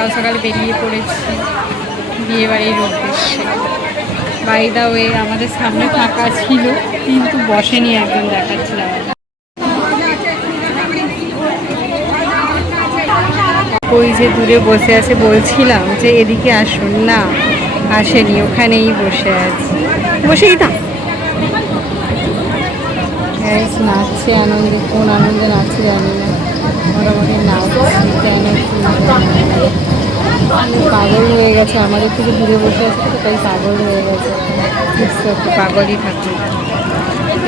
সকাল সকাল বেরিয়ে পড়েছি বিয়েবাড়ির উদ্দেশ্যে। বাই দা ওয়ে আমাদের সামনে ফাঁকা ছিল কিন্তু বসেনি, একজন দেখাচ্ছিল। ওই যে দূরে বসে আছে, বলছিলাম যে এদিকে আসুন, না আসেনি, ওখানেই বসে আছে। বসেই না, নাচছে আনন্দে, কোন আনন্দে নাচছে জানি না, মোটামুটি নাচছে কেন পাগল হয়ে গেছে, আমাদের থেকে দূরে বসে আছে তো তাই পাগল হয়ে গেছে, পাগলই থাকে।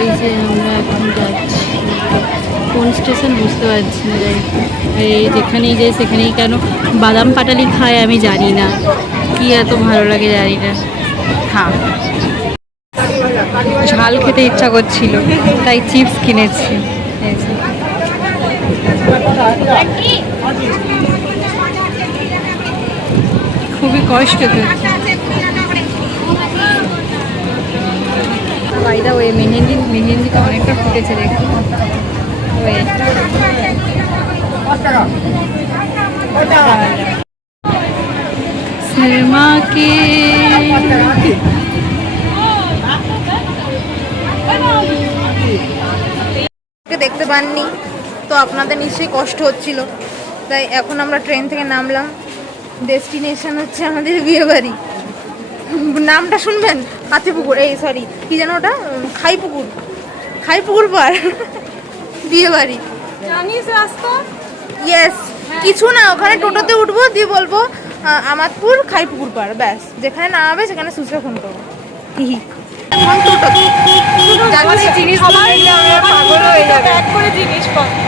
এই যে আমরা এখন যাচ্ছি কোন স্টেশন বুঝতে পারছি না, যাই এই যেখানেই যাই সেখানেই কেন বাদাম পাটালি খায় আমি জানি না, কি এত ভালো লাগে জানি না। হ্যাঁ, ঝাল খেতে ইচ্ছা করছিল তাই চিপস কিনেছি। খুবই কষ্ট হচ্ছে। বাইদা ওই মেহেন্দিটা অনেকটা ফুটেছে দেখি। শর্মাকে দেখতে পাননি তো আপনাদের নিশ্চয়ই কষ্ট হচ্ছিল, তাই এখন আমরা ট্রেন থেকে নামলাম। ডেস্টিনেশন হচ্ছে আমাদের বিয়েবাড়ি। নামটা শুনবেন, হাতিপুকুর, এই সরি কি যেন ওটা, খাইপুকুর পার বিয়েবাড়ি। জানিস রাস্তা? ইয়েস, কিছু না, ওখানে টোটোতে উঠবো, দিয়ে বলবো আমাদপুর খাইপুকুর পার, ব্যাস যেখানে নামাবে সেখানে সুসে ফোন করবো। এখন টোটো জিনিস পাগল হয়ে যাবে, এক করে জিনিসপত্র,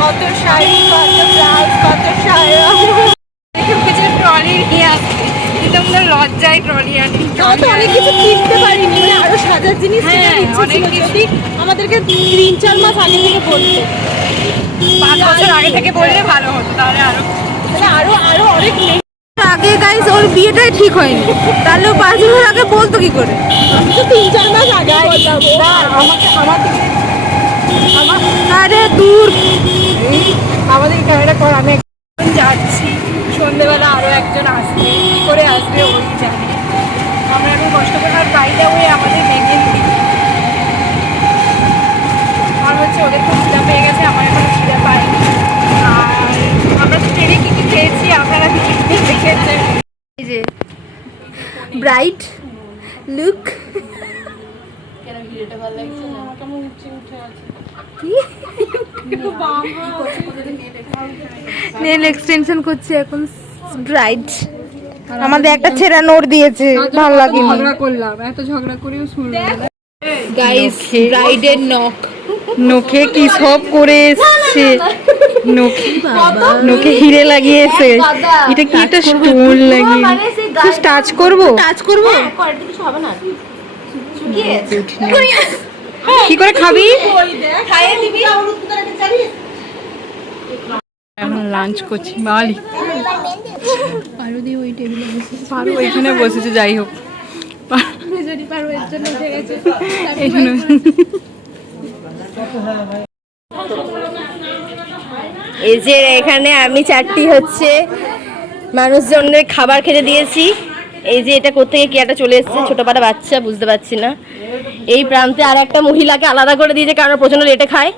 কত শাড়ি, কত ব্লাউজ, কত সায়া, ট্রলি নিয়ে আসছে, তোমরা লজ্জায় ট্রলি আনি, অনেক কিছু কিনতে পারিনি, মানে আরো সাজার জিনিস অনেক কিছু আমাদেরকে 3-4 মাস আগে থেকে বলতো, 5 বছর আগে থেকে বললে ভালো হতো, তাহলে আরো অনেক আগে। গাইস ওর বিয়েটাই ঠিক হয়নি, তাহলে 5 বছর আগে বলতো কি করে? 3-4 মাস আগে আরে দূর আমাদের ক্যামেরা কর। আমি যাচ্ছি, সন্ধ্যেবেলা আরও একজন আসবে, কী করে আসবে ওই জানে। আমরা এখন কষ্ট করে, আর বাইরে ওই আমাদের মেহেন্দি, আর হচ্ছে ওদের খুব খিদা পেয়ে গেছে, আমার এখন খিদা পাইনি। আর আমরা ট্রেনে কী কী খেয়েছি আপনারা কী কী দেখেছেন। এই যে ব্রাইট লুক, নেল এক্সটেনশন করছে এখন ব্রাইট। আমাদের একটা ছেঁড়া নোট দিয়েছে, ভালো লাগে, ঝগড়া করলাম, এত ঝগড়া করেও শুনলাম। গাইস ব্রাইডের নখে কি সব করে এসছে, নখে হিরে লাগিয়েছে, এটা কি একটা স্টোন লাগিয়ে টাচ করবো, কি করে খাবি? এখন লাঞ্চ করছি, বালি পারো ওইখানে বসেছে, যাই হোক এই যে এখানে আমি 4টি হচ্ছে মানুষজনের খাবার খেতে দিয়েছি। এই যে এটা কোত্থেকে কি একটা চলে এসেছে, ছোট পাটা বাচ্চা, বুঝতে পারছি না। এই প্রান্তে আর একটা মহিলাকে আলাদা করে দিয়েছে, কারণ প্রচন্ড লেটে খায়।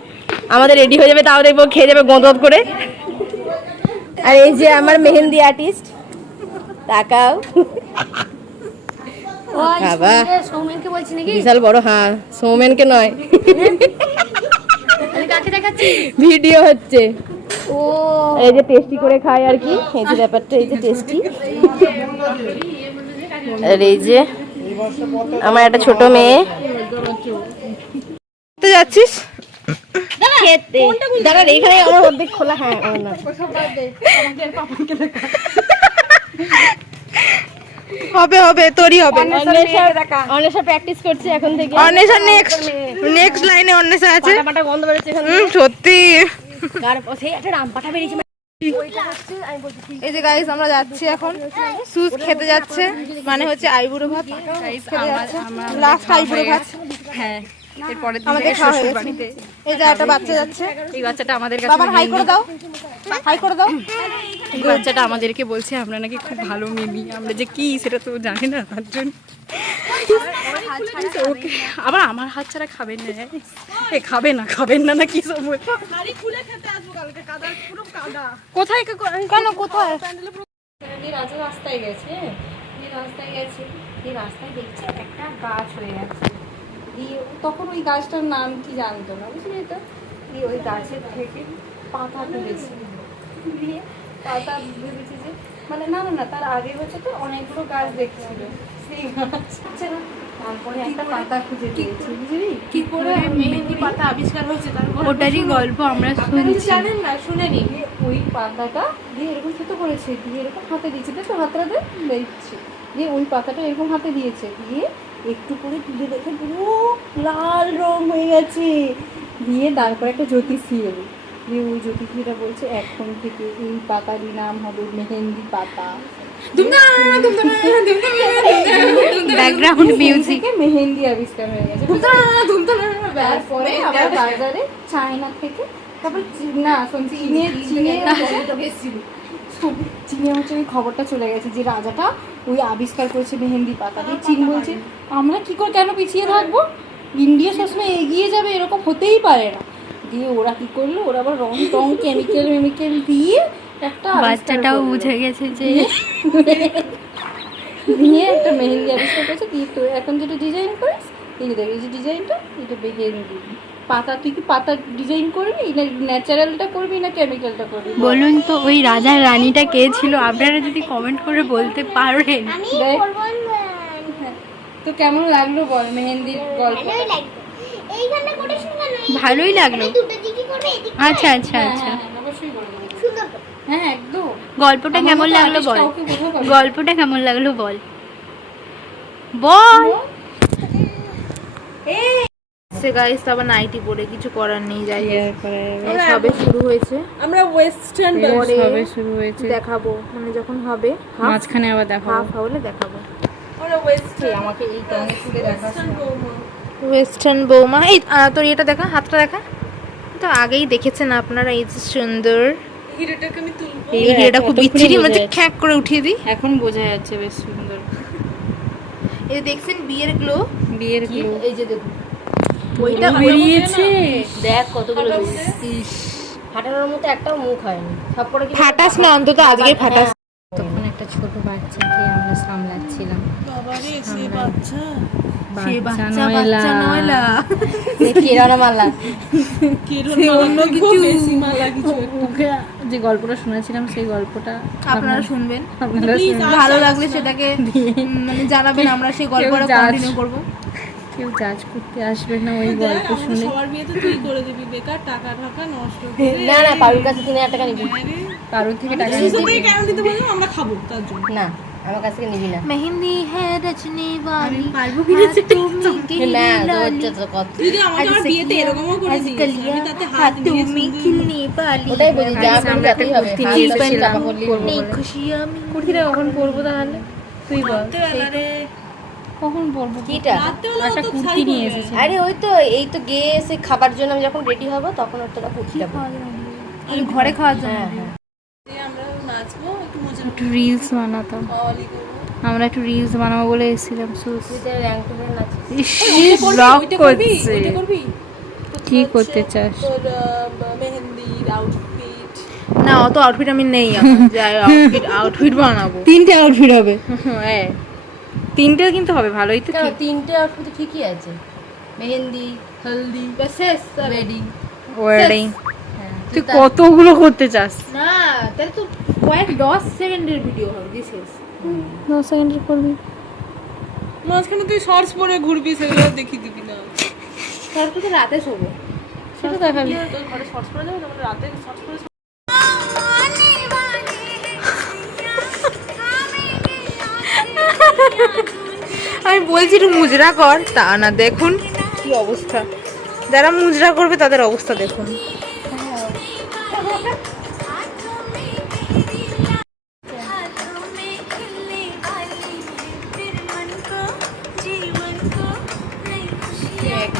আমাদের রেডি হয়ে যাবে, তাও দেখবো খেয়ে যাবে গঁদ করে। আর এই যে আমার মেহেন্দি আর্টিস্ট, তাকাও বাবা, সৌমেনকে বলছি নাকি? বিশাল বড়, হ্যাঁ সৌমেনকে নয়, ভিডিও হচ্ছে। ও এই যে টেস্টি করে খায় আর কি, এই যে ব্যাপারটা, এই যে টেস্টি। আর এই যে আমার একটা ছোট মেয়ে, তো যাচ্ছিস খেতে, দাঁড়া এখানে আমার অর্ধেক খোলা। হ্যাঁ হবে তোরই হবে। অন্বেষা প্র্যাকটিস করছে এখন থেকে, অন্বেষা নেক্সট লাইনে অন্বেষা আছে। গন্ধ বেরোচ্ছে সত্যি, এই যে গাইস আমরা যাচ্ছি এখন, সুস খেতে যাচ্ছে, মানে হচ্ছে আইবুড়ো ভাত খেতে যাচ্ছে, লাস্ট আইবুড়ো ভাত। হ্যাঁ, এরপরে আমাদের খাওয়া হয়ে গেছে। এই যে একটা বাচ্চা যাচ্ছে, এই বাচ্চাটা আমাদের কাছে বাবার হাই করে দাও, হাই করে দাও। এই বাচ্চাটা আমাদেরকে বলছে আমরা নাকি খুব ভালো মিমি, আমরা যে কি সেটা তো জানি না, তার জন্য ওকে আবার আমার হাত ছাড়া খাবেন না, এ খাবেন না না কি সব কোথায় কেন কোথায়? রাজা রাস্তায় গেছে, এই রাস্তায় দেখছে একটা গাছ হয়ে গেছে, দিয়ে তখন ওই গাছটার নাম কি জানতো না, বুঝলি তো, দিয়ে ওই গাছের থেকে পাতা তুলেছে, দিয়ে পাতা ভেবেছে যে মানে না না না তার আগে হচ্ছে তো অনেকগুলো গাছ দেখছিল, সেই গাছ হচ্ছে না, তারপরে একটা পাতা খুঁজে দিয়েছে, বুঝলি কি করে মেহেন্দি পাতা আবিষ্কার হয়েছে তার ওটারই গল্প আমরা শুনছি। জানেন না, শুনে নিন। ওই পাতাটা দিয়ে এরকম ছোটো করেছে, দিয়ে এরকম হাতে দিয়েছে, তো হাতটাতে দিচ্ছে, দিয়ে ওই পাতাটা এরকম হাতে দিয়েছে, দিয়ে একটু করে তুলে দেখে পুরো লাল রং হয়ে গেছে, দিয়ে তারপরে একটা জ্যোতিষী এলো, দিয়ে ওই জ্যোতিষীটা বলছে এখন থেকে এই পাতারই নাম হবে মেহেন্দি পাতা, ব্যাকগ্রাউন্ড মিউজিকে মেহেন্দি আবিষ্কার হয়ে গেছে। তারপরে আবার বাজারে চায়না থেকে, তারপরে না শুনছি চীনে হচ্ছে ওই খবরটা চলে গেছে যে রাজাটা ওই আবিষ্কার করেছে মেহেন্দি পাতা, দিয়ে চীন বলছে আমরা কি করে কেন পিছিয়ে থাকবো, ইন্ডিয়া সবসময় এগিয়ে যাবে, এরকম হতেই পারে না, দিয়ে ওরা কি করলো, ওরা আবার রং টং কেমিক্যাল দিয়ে একটা বাচ্চাটাও বুঝে গেছে যে দিয়ে একটা মেহেন্দি আবিষ্কার করেছে, দিয়ে তো এখন যেটা ডিজাইন করিস এই যে দেখ, এই যে ডিজাইনটা এটা মেহেন্দি পাতা, তুই কি পাতা ডিজাইন করবি না ন্যাচারালটা করবি না কেমিক্যালটা করবি বলুন তো। ওই রাজা রানীটা কে ছিল আপনারা যদি কমেন্ট করে বলতে পারেন। তো কেমন লাগলো বল মেহেন্দির গল্প? ভালোই লাগলো। আচ্ছা আচ্ছা আচ্ছা, হ্যাঁ একদম। গল্পটা কেমন লাগলো বল, গল্পটা কেমন লাগলো বল বল। গাইস আবার নাইটি পরে কিছু করার নেই, যাই সবে শুরু হয়েছে, আমরা ওয়েস্টার্ন সবে শুরু হয়েছে, দেখাবো মানে যখন হবে মাঝখানে আবার দেখাবো, হাফ হলে দেখাবো। আমরা ওয়েস্টার্ন, আমাকে এই টনে শুনে দেখাচ্ছি ওয়েস্টার্ন বৌমা। এই তোর এটা দেখা, হাতটা দেখা, তো আগেই দেখেছেন আপনারা, এই যে সুন্দর হিরোটাকে আমি তুলবো, এই হিরোটা খুব বিচ্ছিরি, মানে খ্যাক করে উঠিয়ে দিই, এখন বোঝা যাচ্ছে বেশ সুন্দর। এই যে দেখছেন বিয়ের গ্লো, বিয়ের গ্লো, এই যে দেখুন ওইটা বেরিয়েছে, দেখ কতগুলো ফাটানোর মতো একটাও মুখ হয়নি, সব করে কি ফাটাস না অন্তত আজকে ফাটাস। তখন একটা ছোট বাচ্চাকে আমরা সামলাচ্ছিলাম, বাবারে সে বাচ্চা, সে বাচ্চা নয়লা, কেরানা মালা, সে অন্য কিছু মালা কিছু ওকে যে গল্পটা শোনাছিলাম সেই গল্পটা আপনারা শুনবেন, আপনারা ভালো লাগলে সেটাকে মানে জানাবেন, আমরা সেই গল্পটা কন্টিনিউ করব। কেউ জাজ করতে আসবে না ওই গল্প শুনে। সবার বিয়েতে তুই করে দিবি, বেকার টাকা নষ্ট করে। না না, পারুর কাছে 3000 টাকা নিবি, কারোর থেকে টাকা সুসুতে কেন দিতে বলবো, আমরা খাবো তার জন্য। না আমার কাছ থেকে নিবি না। মেহেন্দি হে রচনে वाली পারবো কি রে না তো হচ্ছে তো কত, তুই আমার বিয়েতে এরকমও করে দিস, আমি তাতে হাত তুমি খিলনি পালি, ওটাই বলি যা আমরা রাতেই হবে, চাপা করলি নেই খুশি আমি। কুর্তিটা কখন পরবো তাহলে তুই বল, কখন পরবো? কিটা একটা কুর্তি নিয়ে এসেছি। আরে ওই তো এই তো গিয়ে এসে খাবার জন্য আমি যখন রেডি হব তখন ওর তোরা কুর্তিটা এই ঘরে খাওয়ার জন্য আমরা নাচবো, একটু মজা একটু রিলস বানাতাম, আমরা একটু রিলস বানাবো বলে এসেছিলাম। তুই র্যাঙ্ক করে নাচিস, ব্লগ করছে, কি করতে চাস? তোর মেহেন্দির আউটফিট না, অত আউটফিট আমি নেই, যাই আউটফিট বানাবো। 3টে আউটফিট হবে, হ্যাঁ 3টে কিন্তু হবে, ভালোই তো। কেন 3টে আউটফিট ঠিকই আছে, মেহেন্দি, হলদি, শেষ ওয়েডিং। ওয়েডিং তুই কতগুলো করতে চাস? না তাহলে তো কয়েক 10 সেকেন্ডের ভিডিও হবে, বিশেষ 10 সেকেন্ডের করবি, মাঝখানে তুই শর্টস পরে ঘুরবি, সেগুলো দেখিয়ে দিবি না। তারপর তো রাতে শোবো, সেটা দেখাবি। তোর ঘরে শর্টস পরে যাবে, তারপরে রাতে শর্টস পরে আমি বলছি একটু মুজরা কর, তা না, দেখুন কি অবস্থা, যারা মুজরা করবে তাদের অবস্থা দেখুন।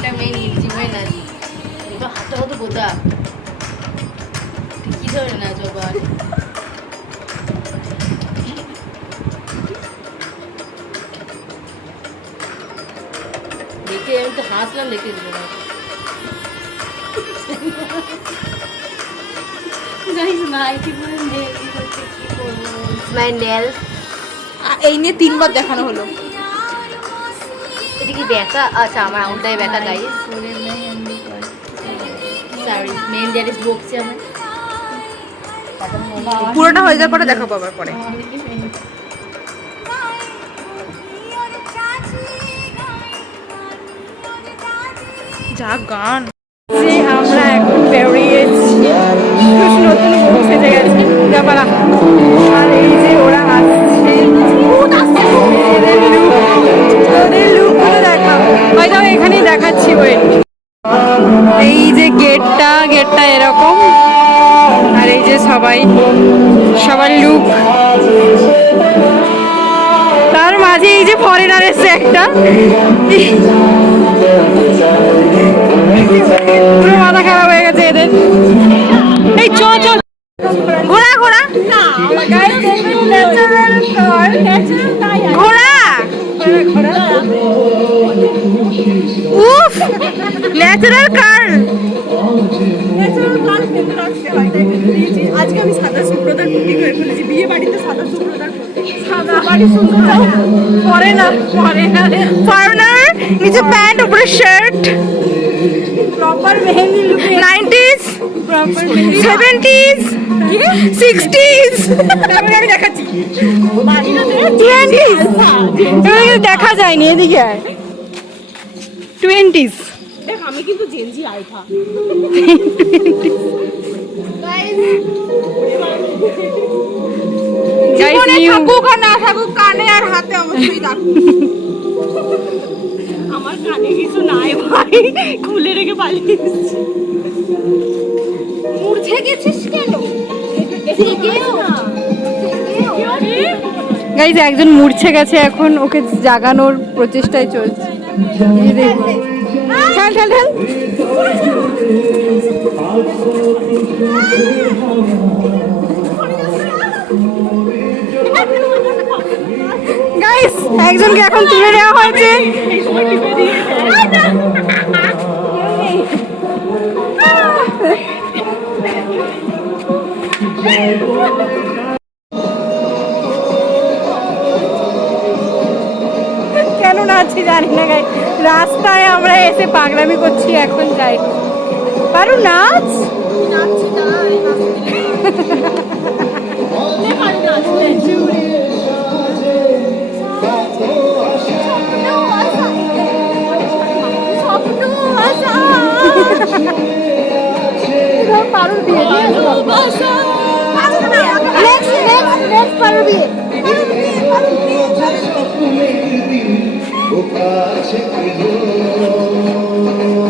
এটা মেইন ইঞ্জিন আছে এটা হাতটা কত গোদা কি ধরে না জবার দেখে আমি তো হাসলাম দেখে এই নিয়ে 3 বার দেখানো হলো। এটা কি ব্যাকা? আচ্ছা আমার আঙুলটাই ব্যাকা গাইস। সরি মেন জারিস বকছে আমার পুরোটা হয়ে যাওয়ার পরে দেখাবো আবার পরে। যা গান যে আমরা এখন বেরিয়েছি নতুন বউ সেজে গেছে পূজাপাড়া আর এই যে ওরা আসছে ওদের লুকগুলো দেখা হয়তো এখানেই দেখাচ্ছি ওয়েট এই যে গেটটা এরকম আর এই যে সবার লুক তার মাঝে এই যে ফরেনার এসছে একটা পুরো মাথা খারাপ হয়ে গেছে এদের এই চল ঘোড়া উফ ন্যাচারাল কার আজকে আমি সাদা সুব্রতার প্রতীক হয়ে ফেলেছি। বিয়ে বাড়িতে সাদা সুব্রতার প্রতীক। সাদা বাড়ি সুন্দর ফরেনার নিচে প্যান্ট উপরে shirt proper mehendi look 90s proper 70s 60s আমি দেখাচ্ছি। 20s এগুলো দেখা যায়নি এদিকে আয় 20s দেখ আমি কিন্তু জেনজি আলফা। জীবনে থাকুক আর না থাকুক কানে আর হাতে অবশ্যই থাকুক আমার কানে কিছু নাই ভাই, খুলে রেখে পালিয়ে এসেছি। মূর্ছে গেছিস কেন গাইজ একজন মূর্ছে গেছে এখন ওকে জাগানোর প্রচেষ্টায় চলছে এই দেখুন ঠেল গাইস একজনকে এখন তুলে নেওয়া হয়েছে কেন নাচছি জানি না গাই রাস্তায় আমরা এসে পাগলামি করছি এখন যাই পারু নাচ পারুর বিয়ে পারুর বিয়ে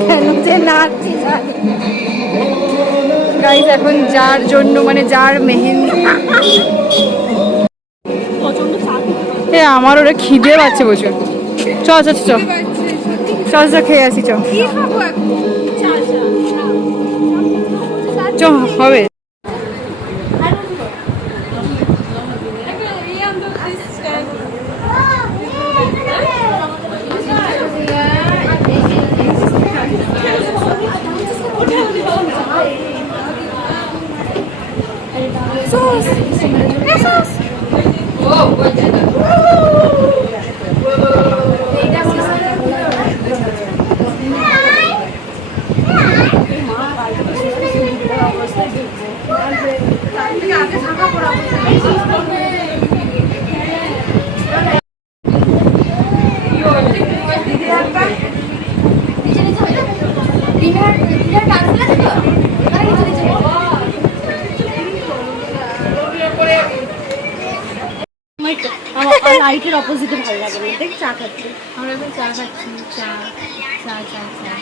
কেন যে নাচছি গাইজ এখন যার জন্য মানে যার মেহেন্দি এ আমার ওরা খিদে পাচ্ছে বসে চ খেয়ে আসি চ হবে লাইটের অপোজিটে ভালো লাগে না। দেখ চা খাচ্ছি আমরা এখন চা খাচ্ছি চা চা চা চা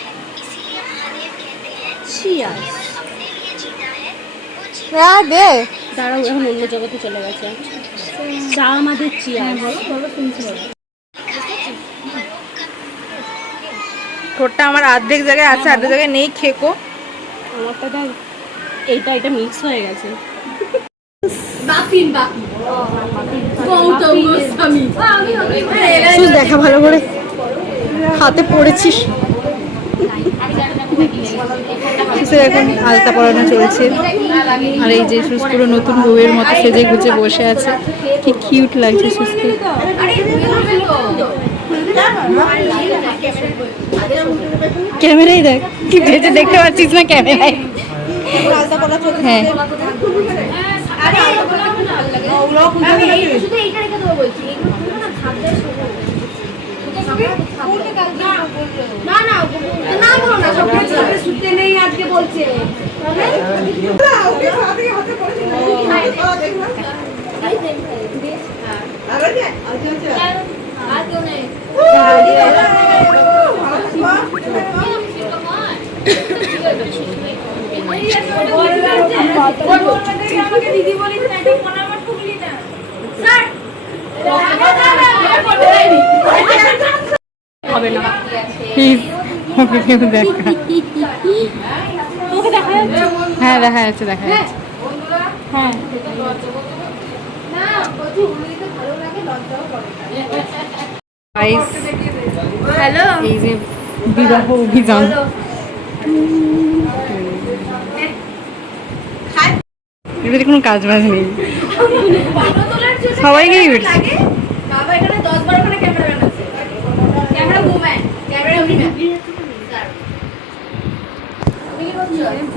চিয়ার্স। দে দাঁড়াও এখন অন্য জগতে চলে গেছে। চা আমাদের চিয়ার্স। ঠোঁটটা আমার অর্ধেক জায়গায় আছে, অর্ধেক জায়গায় নেই। খেকো আমারটা দেখ, এইটা মিক্স হয়ে গেছে। দেখা ভালো করে, হাতে পড়েছিস। এখন আলতা পরানো চলছে, আর এই যে সুস্পুরো নতুন বউয়ের মতো সেজে গুজে বসে আছে, কি কিউট লাগছে সুস্কে। ক্যামেরায় দেখ, কি ভেজে দেখতে পাচ্ছিস না ক্যামেরায়? হ্যাঁ হবে না। প্লিজ ওকে কেউ দেখা। হ্যাঁ দেখা যাচ্ছে, দেখা যাচ্ছে। হ্যাঁ হ্যালো, এই যে বিবাহ অভিযান, এবারে কোনো কাজ বাজ নেই, সবাইকেই উঠছে।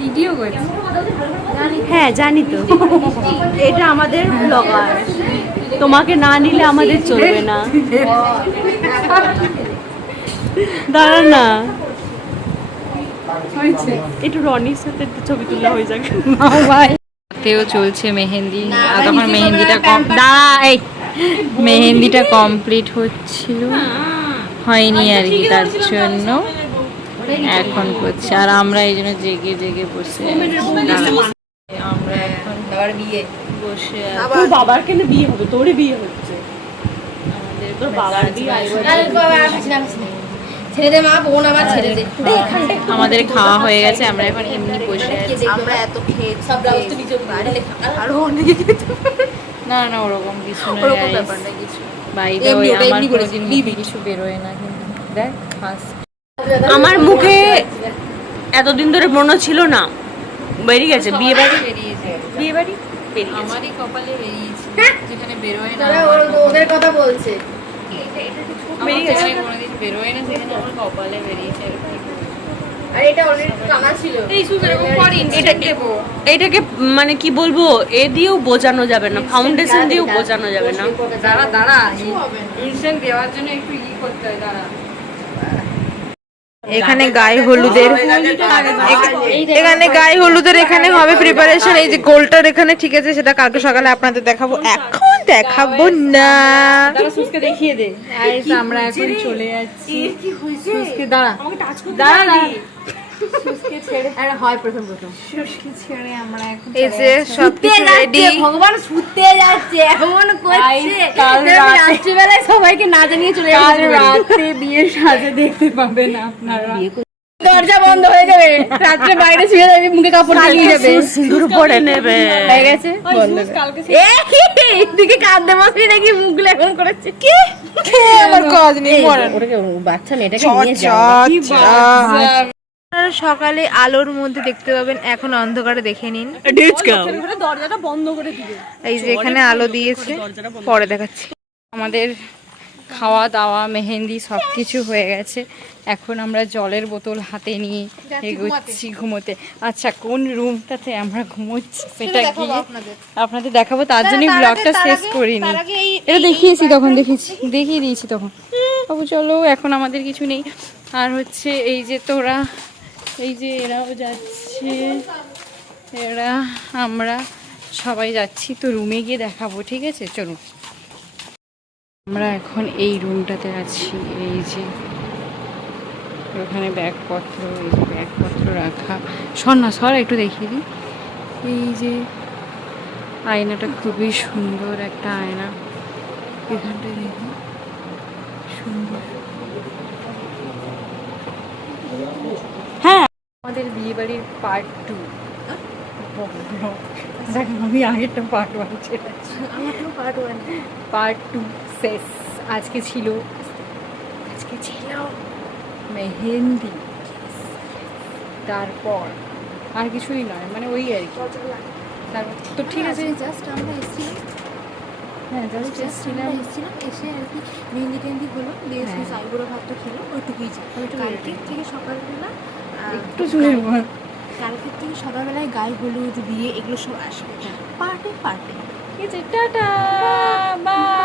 ভিডিও করছে। হ্যাঁ জানি তো, এটা আমাদের ব্লগার, তোমাকে না নিলে আমাদের চলবে না। দাঁড়া না, একটু রনির সাথে একটু ছবি তোলা হয়ে যাক। হাতেও চলছে মেহেন্দি, আর তখন মেহেন্দিটা মেহেন্দিটা কমপ্লিট হচ্ছিল, হয়নি আর কি, তার জন্য এখন করছে। আর আমরা এই জন্য জেগে জেগে বসে আমরা এখন বসে তোর বাবার কেন বিয়ে হবে? তোরই বিয়ে হচ্ছে, তোর বাবার বিয়ে। আমাদের খাওয়া হয়ে গেছে, আমরা এখন এমনি বসে আছি। আমরা এত খেয়েছি, না না ওরকম কিছু না, বাইরে ওই আমার কোনোদিন মুখে কিছু বেরোয় না, কিন্তু দেখ খাস। আমার মুখে এতদিন ধরে মনে ছিল না, বেরিয়ে গেছে। বিয়ে বাড়ি বেরিয়েছে, বিয়ে বাড়ি বেরিয়ে গেছে। আমারই কপালে বেরিয়েছে, যেখানে বেরোয় না। ওদের কথা বলছে, যেখানে কোনোদিন বেরোয় না সেখানে আমার কপালে বেরিয়েছে। আর এটা অলরেডি কানা ছিল। এটাকে মানে কি বলবো, এ দিয়েও বোঝানো যাবে না, ফাউন্ডেশন দিয়েও বোঝানো যাবে না। দাঁড়া ইনস্ট্যান্ট দেওয়ার জন্য একটু করতে হয়, দাঁড়া। এখানে গায়ে হলুদের, এখানে গায়ে হলুদের এখানে হবে প্রিপারেশন। এই যে গোলটার এখানে ঠিক আছে, সেটা কালকে সকালে আপনাদের দেখাবো, এখন দেখাবো না। সুস্কে দেখিয়ে দে। আমরা এখন চলে যাচ্ছি। সুস্কে দাঁড়া দাঁড়া, সুস্কে ছেড়ে হয় প্রথম সুস্কে ছেড়ে আমরা এখন এই যে সব কিছু রেডি। ভগবান শুতে যাচ্ছে, এমন করছে রাত্রিবেলায় সবাইকে না জানিয়ে চলে যাচ্ছে। রাতে বিয়ের সাজে দেখতে পাবেন আপনারা। দরজা বন্ধ হয়ে যাবে, রাত্রে বাইরে শুয়ে যাবে, মুখে কাপড় লাগিয়ে যাবে, সিঁদুর পরে নেবে, হয়ে গেছে। এদিকে কাঁদতে বসবি নাকি, মুখগুলো এমন করেছে। কি আমার কাজ নেই, ওটাকে বাচ্চা মেয়েটাকে নিয়ে যাও। সকালে আলোর মধ্যে দেখতে পাবেন, এখন অন্ধকারে দেখে নিন। দরজাটা বন্ধ করে দিবে। এই যে এখানে আলো দিয়েছে, পরে দেখাচ্ছি। আমাদের খাওয়া দাওয়া মেহেন্দি সব কিছু হয়ে গেছে, এখন আমরা জলের বোতল হাতে নিয়ে এগোচ্ছি ঘুমোতে। আচ্ছা কোন রুমটাতে আমরা ঘুমোচ্ছি সেটা কি আপনাদের দেখাবো, তার জন্যই ব্লগটা শেষ করিনি। এটা দেখিয়েছি তখন, দেখিয়ে দিয়েছি তখন। বাবু চলো, এখন আমাদের কিছু নেই। আর হচ্ছে এই যে তোরা, এই যে এরাও যাচ্ছে, এরা আমরা সবাই যাচ্ছি তো রুমে গিয়ে দেখাবো, ঠিক আছে চলুন। আমরা এখন এই রুমটাতে আছি, এই যে ওখানে ব্যাগপত্র, এই যে ব্যাগপত্র রাখা। সর একটু দেখিয়ে দিই। এই যে আয়নাটা খুবই সুন্দর একটা আয়না, এখানটায় দেখুন সুন্দর। হ্যাঁ আমাদের বিয়ে বাড়ির পার্ট 2। দেখো আমি আগেরটা পার্ট 1 ছেড়েছি, আমার পার্ট ওয়ান। পার্ট 2 শেষ। আজকে ছিল মেহেন্দি, তারপর আর কিছুই নয়, মানে ওই আর কি। তারপর তো ঠিক আছে, জাস্ট আমরা এসেছিলাম, হ্যাঁ জাস্ট ছিলাম। এসে আর কি মেহেন্দি টেহেন্দি হলো, দিয়ে হ্যাঁ। সাইবুড়ো ভাতটা খেলো, ওইটুকুই যে কালকের থেকে সকালবেলা একটু চুলের কালকের থেকে সকালবেলায় গায়ে হলুদ বিয়ে এগুলো সব আসবে পার্টে পার্টে। Tata bye.